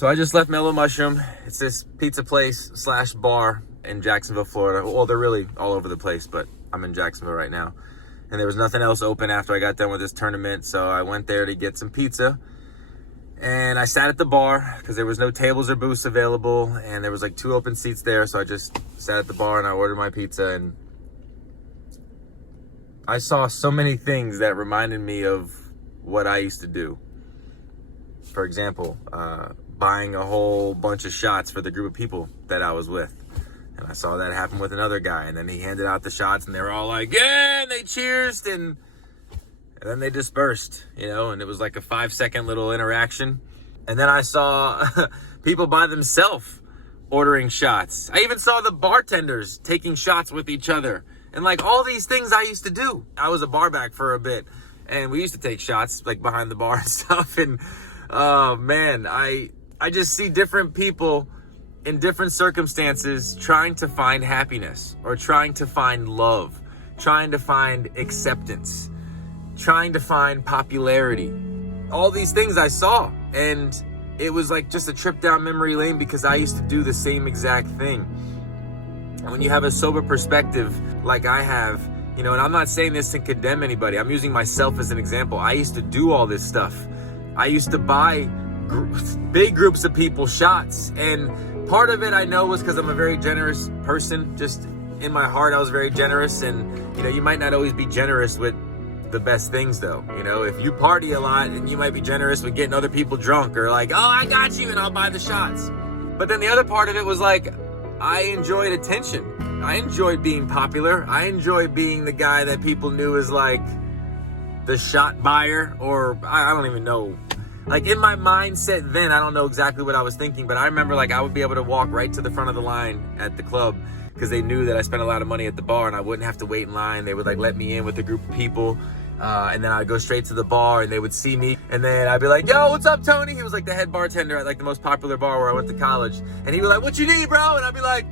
So I just left Mellow Mushroom. It's this pizza place / bar in Jacksonville, Florida. Well, they're really all over the place, but I'm in Jacksonville right now. And there was nothing else open after I got done with this tournament, so I went there to get some pizza. And I sat at the bar because there was no tables or booths available, and there was like 2 open seats there, so I just sat at the bar and I ordered my pizza, and I saw so many things that reminded me of what I used to do. For example, buying a whole bunch of shots for the group of people that I was with. And I saw that happen with another guy. And then he handed out the shots and they were all like, yeah, and they cheersed. And then they dispersed, you know, and it was like a 5-second little interaction. And then I saw people by themselves ordering shots. I even saw the bartenders taking shots with each other. And like all these things I used to do. I was a bar back for a bit. And we used to take shots like behind the bar and stuff. And oh man, I just see different people in different circumstances trying to find happiness or trying to find love, trying to find acceptance, trying to find popularity. All these things I saw, and it was like just a trip down memory lane because I used to do the same exact thing. And when you have a sober perspective like I have, you know, and I'm not saying this to condemn anybody, I'm using myself as an example. I used to do all this stuff. I used to buy big groups of people shots, and part of it I know was because I'm a very generous person. Just in my heart, I was very generous, and you know, you might not always be generous with the best things though. You know, if you party a lot, and you might be generous with getting other people drunk, or like, oh, I got you and I'll buy the shots. But then the other part of it was like, I enjoyed attention. I enjoyed being popular. I enjoyed being the guy that people knew as like the shot buyer, or I don't even know. Like in my mindset then, I don't know exactly what I was thinking, but I remember like I would be able to walk right to the front of the line at the club because they knew that I spent a lot of money at the bar and I wouldn't have to wait in line. They would like let me in with a group of people, and then I'd go straight to the bar and they would see me, and then I'd be like, yo, what's up, Tony? He was like the head bartender at like the most popular bar where I went to college, and he was like, what you need, bro? And I'd be like,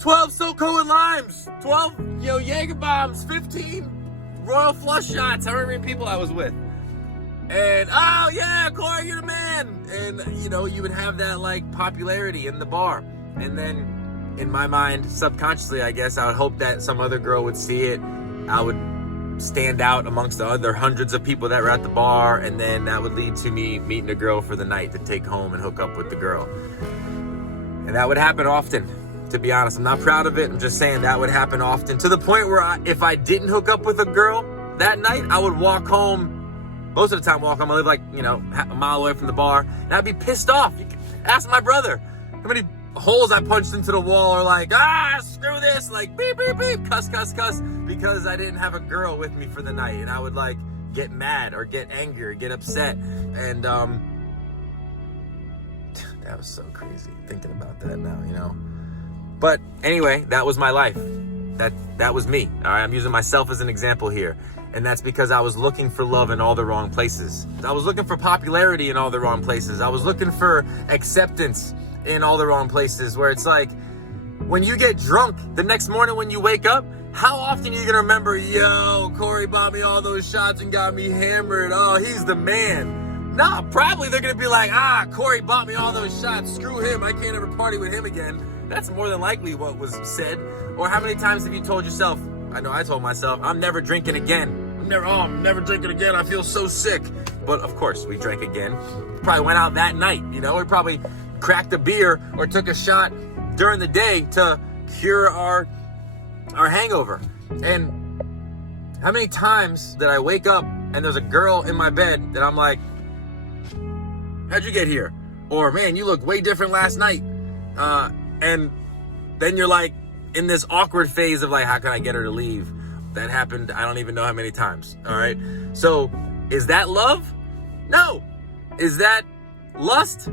12 SoCo and limes, 12 Jaeger bombs, 15 Royal Flush shots, however many people I was with. And, oh yeah, Corey, you're the man. And, you know, you would have that like popularity in the bar. And then in my mind, subconsciously, I guess, I would hope that some other girl would see it. I would stand out amongst the other hundreds of people that were at the bar. And then that would lead to me meeting a girl for the night to take home and hook up with the girl. And that would happen often, to be honest. I'm not proud of it. I'm just saying that would happen often, to the point where if I didn't hook up with a girl that night, I would walk home. Most of the time, I live like, you know, a mile away from the bar, and I'd be pissed off. You can ask my brother how many holes I punched into the wall, or like, screw this, like beep, beep, beep, cuss, cuss, cuss, because I didn't have a girl with me for the night, and I would like get mad or get angry or get upset, and that was so crazy thinking about that now, you know. But anyway, that was my life. That was me. All right, I'm using myself as an example here. And that's because I was looking for love in all the wrong places. I was looking for popularity in all the wrong places. I was looking for acceptance in all the wrong places, where it's like, when you get drunk the next morning when you wake up, how often are you gonna remember, yo, Corey bought me all those shots and got me hammered. Oh, he's the man. Nah, probably they're gonna be like, Corey bought me all those shots. Screw him. I can't ever party with him again. That's more than likely what was said. Or how many times have you told yourself, I know I told myself, I'm never drinking again. I'm never drinking again. I feel so sick. But of course, we drank again. Probably went out that night, you know. We probably cracked a beer or took a shot during the day to cure our hangover. And how many times did I wake up and there's a girl in my bed that I'm like, how'd you get here? Or, man, you look way different last night. And then you're like in this awkward phase of like, how can I get her to leave? That happened, I don't even know how many times, all right? So, is that love? No. Is that lust?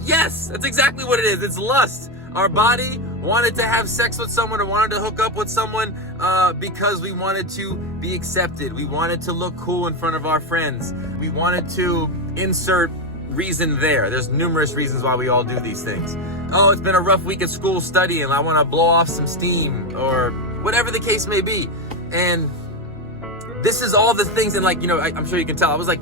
Yes, that's exactly what it is. It's lust. Our body wanted to have sex with someone or wanted to hook up with someone because we wanted to be accepted. We wanted to look cool in front of our friends. We wanted to insert reason there. There's numerous reasons why we all do these things. Oh, it's been a rough week at school studying. I want to blow off some steam, or whatever the case may be. And this is all the things, and like, you know, I'm sure you can tell, I was like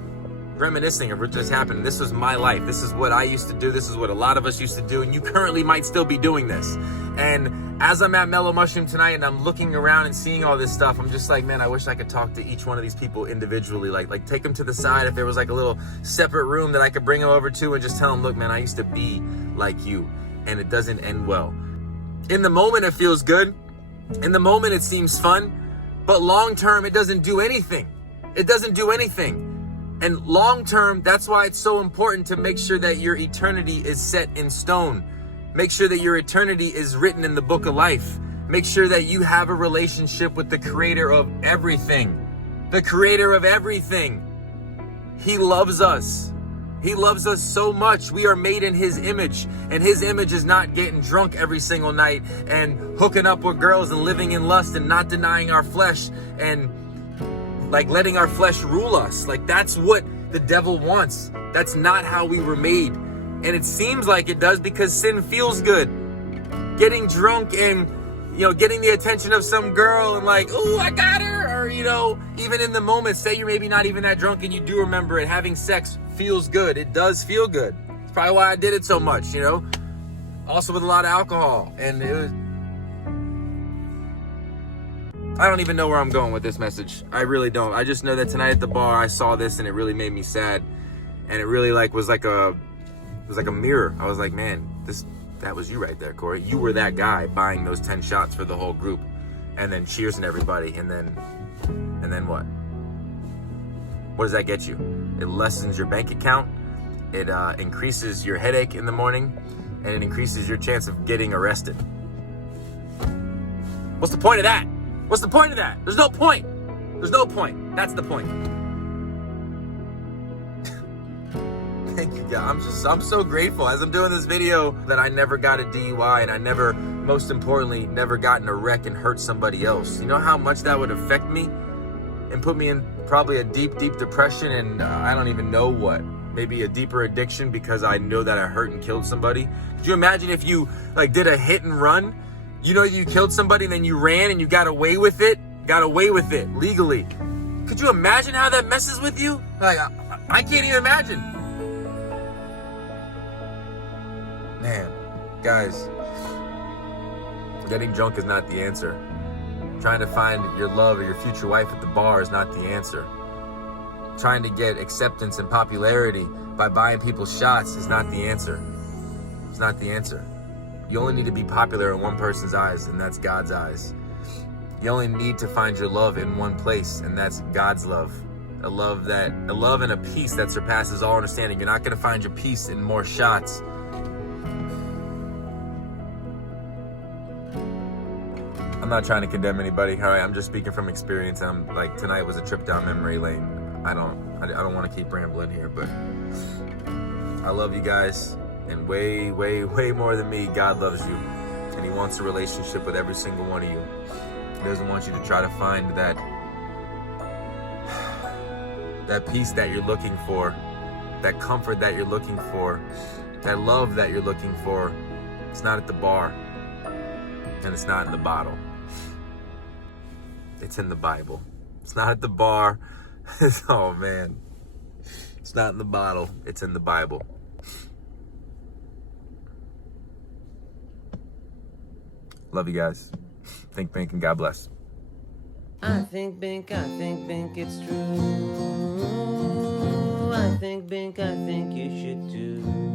reminiscing of what just happened. This was my life. This is what I used to do. This is what a lot of us used to do. And you currently might still be doing this. And as I'm at Mellow Mushroom tonight and I'm looking around and seeing all this stuff, I'm just like, man, I wish I could talk to each one of these people individually. Like take them to the side. If there was like a little separate room that I could bring them over to and just tell them, look, man, I used to be like you. And it doesn't end well. In the moment, it feels good. In the moment, it seems fun. But long term, it doesn't do anything. It doesn't do anything. And long term, that's why it's so important to make sure that your eternity is set in stone. Make sure that your eternity is written in the book of life. Make sure that you have a relationship with the creator of everything. The creator of everything. He loves us. He loves us so much. We are made in his image. And his image is not getting drunk every single night and hooking up with girls and living in lust and not denying our flesh and like letting our flesh rule us. Like that's what the devil wants. That's not how we were made. And it seems like it does because sin feels good. Getting drunk and, getting the attention of some girl and like, ooh, I got her. Or, even in the moment, say you're maybe not even that drunk and you do remember it. Having sex feels good. It does feel good. It's probably why I did it so much, Also with a lot of alcohol. And it was... I don't even know where I'm going with this message. I really don't. I just know that tonight at the bar, I saw this and it really made me sad. And it really was like a mirror. I was like, man, that was you right there, Corey. You were that guy buying those 10 shots for the whole group and then cheersing everybody. And then what? What does that get you? It lessens your bank account. It increases your headache in the morning and it increases your chance of getting arrested. What's the point of that? What's the point of that? There's no point. There's no point. That's the point. Thank you, guys. I'm so grateful as I'm doing this video that I never got a DUI and I never, most importantly, never got in a wreck and hurt somebody else. You know how much that would affect me and put me in probably a deep, deep depression and I don't even know what. Maybe a deeper addiction because I know that I hurt and killed somebody. Could you imagine if you did a hit and run? You killed somebody and then you ran and you got away with it legally. Could you imagine how that messes with you? Like, I can't even imagine. Man, guys, getting drunk is not the answer. Trying to find your love or your future wife at the bar is not the answer. Trying to get acceptance and popularity by buying people shots is not the answer. It's not the answer. You only need to be popular in one person's eyes, and that's God's eyes. You only need to find your love in one place, and that's God's love. A love and a peace that surpasses all understanding. You're not going to find your peace in more shots. I'm not trying to condemn anybody. All right, I'm just speaking from experience. I'm like, tonight was a trip down memory lane. I don't want to keep rambling here, but I love you guys. And way, way, way more than me, God loves you. And he wants a relationship with every single one of you. He doesn't want you to try to find that peace that you're looking for, that comfort that you're looking for, that love that you're looking for. It's not at the bar, and it's not in the bottle. It's in the Bible. It's not at the bar. Oh, man. It's not in the bottle. It's in the Bible. Love you guys. Think BiNk and God bless. I think BiNk, it's true. I think BiNk, you should too.